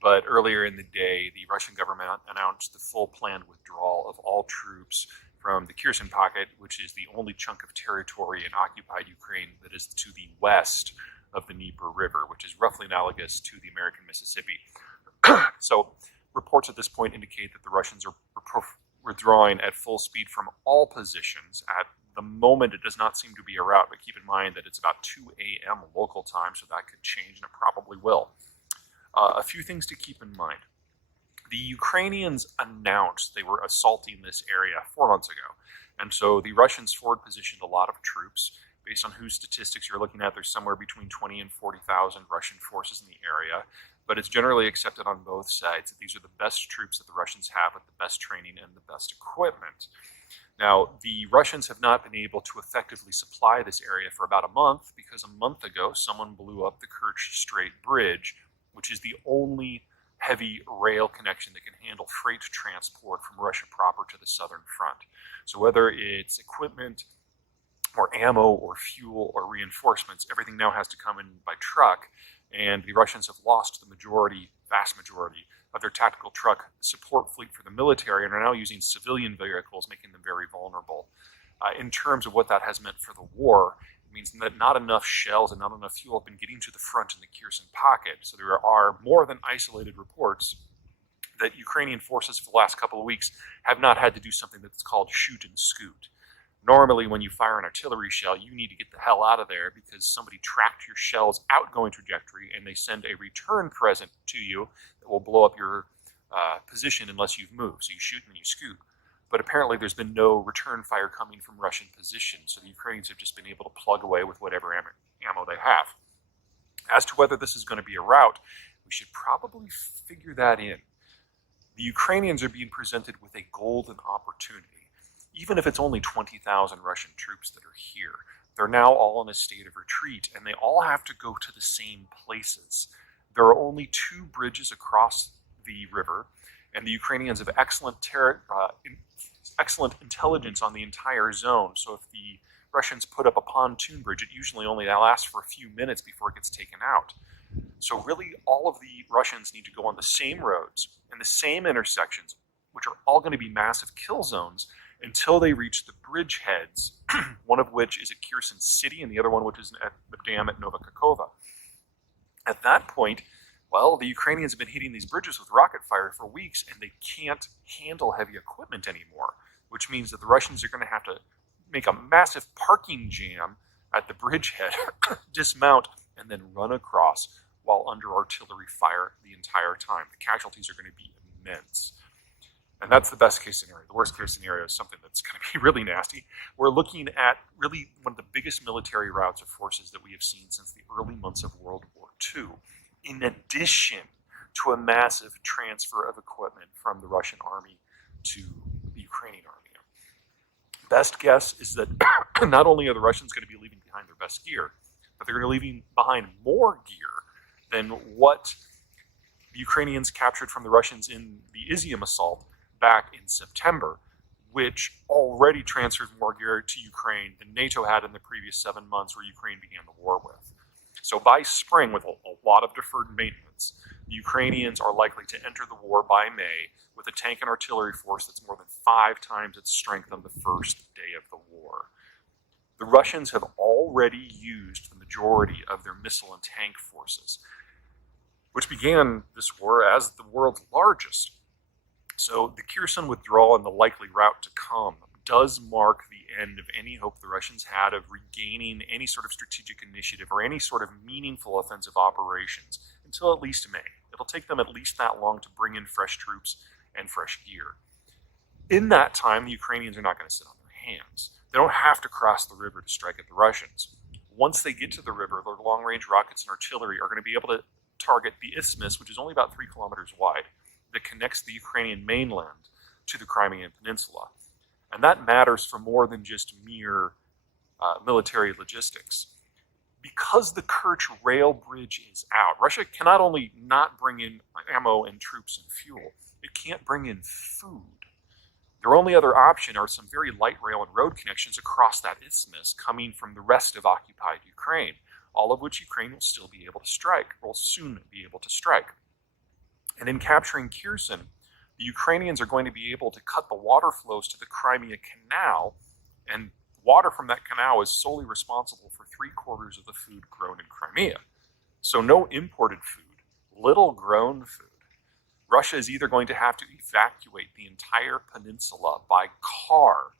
But earlier in the day, the Russian government announced the full planned withdrawal of all troops from the Kherson Pocket, which is the only chunk of territory in occupied Ukraine that is to the west of the Dnieper River, which is roughly analogous to the American Mississippi. So reports at this point indicate that the Russians are withdrawing at full speed from all positions. At the moment, it does not seem to be a rout, but keep in mind that it's about 2 a.m. local time, so that could change, and it probably will. A few things to keep in mind. The Ukrainians announced they were assaulting this area 4 months ago, and so the Russians forward positioned a lot of troops. Based on whose statistics you're looking at, there's somewhere between 20 and 40,000 Russian forces in the area, but it's generally accepted on both sides that these are the best troops that the Russians have with the best training and the best equipment. Now, the Russians have not been able to effectively supply this area for about a month because a month ago someone blew up the Kerch Strait Bridge, which is the only heavy rail connection that can handle freight transport from Russia proper to the southern front. So whether it's equipment or ammo or fuel or reinforcements, everything now has to come in by truck, and the Russians have lost the vast majority of their tactical truck support fleet for the military and are now using civilian vehicles, making them very vulnerable. In terms of what that has meant for the war, it means that not enough shells and not enough fuel have been getting to the front in the Kherson Pocket. So there are more than isolated reports that Ukrainian forces for the last couple of weeks have not had to do something that's called shoot and scoot. Normally, when you fire an artillery shell, you need to get the hell out of there because somebody tracked your shell's outgoing trajectory and they send a return present to you that will blow up your position unless you've moved. So you shoot and then you scoot. But apparently there's been no return fire coming from Russian positions, so the Ukrainians have just been able to plug away with whatever ammo they have. As to whether this is going to be a rout, we should probably figure that in. The Ukrainians are being presented with a golden opportunity. Even if it's only 20,000 Russian troops that are here, they're now all in a state of retreat, and they all have to go to the same places. There are only 2 bridges across the river, and the Ukrainians have excellent intelligence on the entire zone. So if the Russians put up a pontoon bridge, it usually only lasts for a few minutes before it gets taken out. So really, all of the Russians need to go on the same roads and the same intersections, which are all going to be massive kill zones, until they reach the bridge heads, one of which is at Kherson City and the other one which is at the dam at Novokakova. At that point, well, the Ukrainians have been hitting these bridges with rocket fire for weeks, and they can't handle heavy equipment anymore, which means that the Russians are going to have to make a massive parking jam at the bridgehead, dismount, and then run across while under artillery fire the entire time. The casualties are going to be immense. And that's the best case scenario. The worst case scenario is something that's going to be really nasty. We're looking at really one of the biggest military routes of forces that we have seen since the early months of World War II, in addition to a massive transfer of equipment from the Russian army to the Ukrainian army. Best guess is that not only are the Russians going to be leaving behind their best gear, but they're going to be leaving behind more gear than what the Ukrainians captured from the Russians in the Izium assault back in September, which already transferred more gear to Ukraine than NATO had in the previous 7 months where Ukraine began the war with. So by spring, with a lot of deferred maintenance, the Ukrainians are likely to enter the war by May with a tank and artillery force that's more than 5 times its strength on the first day of the war. The Russians have already used the majority of their missile and tank forces, which began this war as the world's largest. So the Kherson withdrawal and the likely route to come does mark the end of any hope the Russians had of regaining any sort of strategic initiative or any sort of meaningful offensive operations until at least May. It'll take them at least that long to bring in fresh troops and fresh gear. In that time, the Ukrainians are not going to sit on their hands. They don't have to cross the river to strike at the Russians. Once they get to the river, their long-range rockets and artillery are going to be able to target the isthmus, which is only about 3 kilometers wide, that connects the Ukrainian mainland to the Crimean Peninsula. And that matters for more than just mere military logistics. Because the Kerch rail bridge is out, Russia cannot only not bring in ammo and troops and fuel, it can't bring in food. Their only other option are some very light rail and road connections across that isthmus coming from the rest of occupied Ukraine, all of which Ukraine will still be able to strike, or will soon be able to strike. And in capturing Kherson, the Ukrainians are going to be able to cut the water flows to the Crimea Canal, and water from that canal is solely responsible for 3/4 of the food grown in Crimea. So no imported food, little grown food. Russia is either going to have to evacuate the entire peninsula by car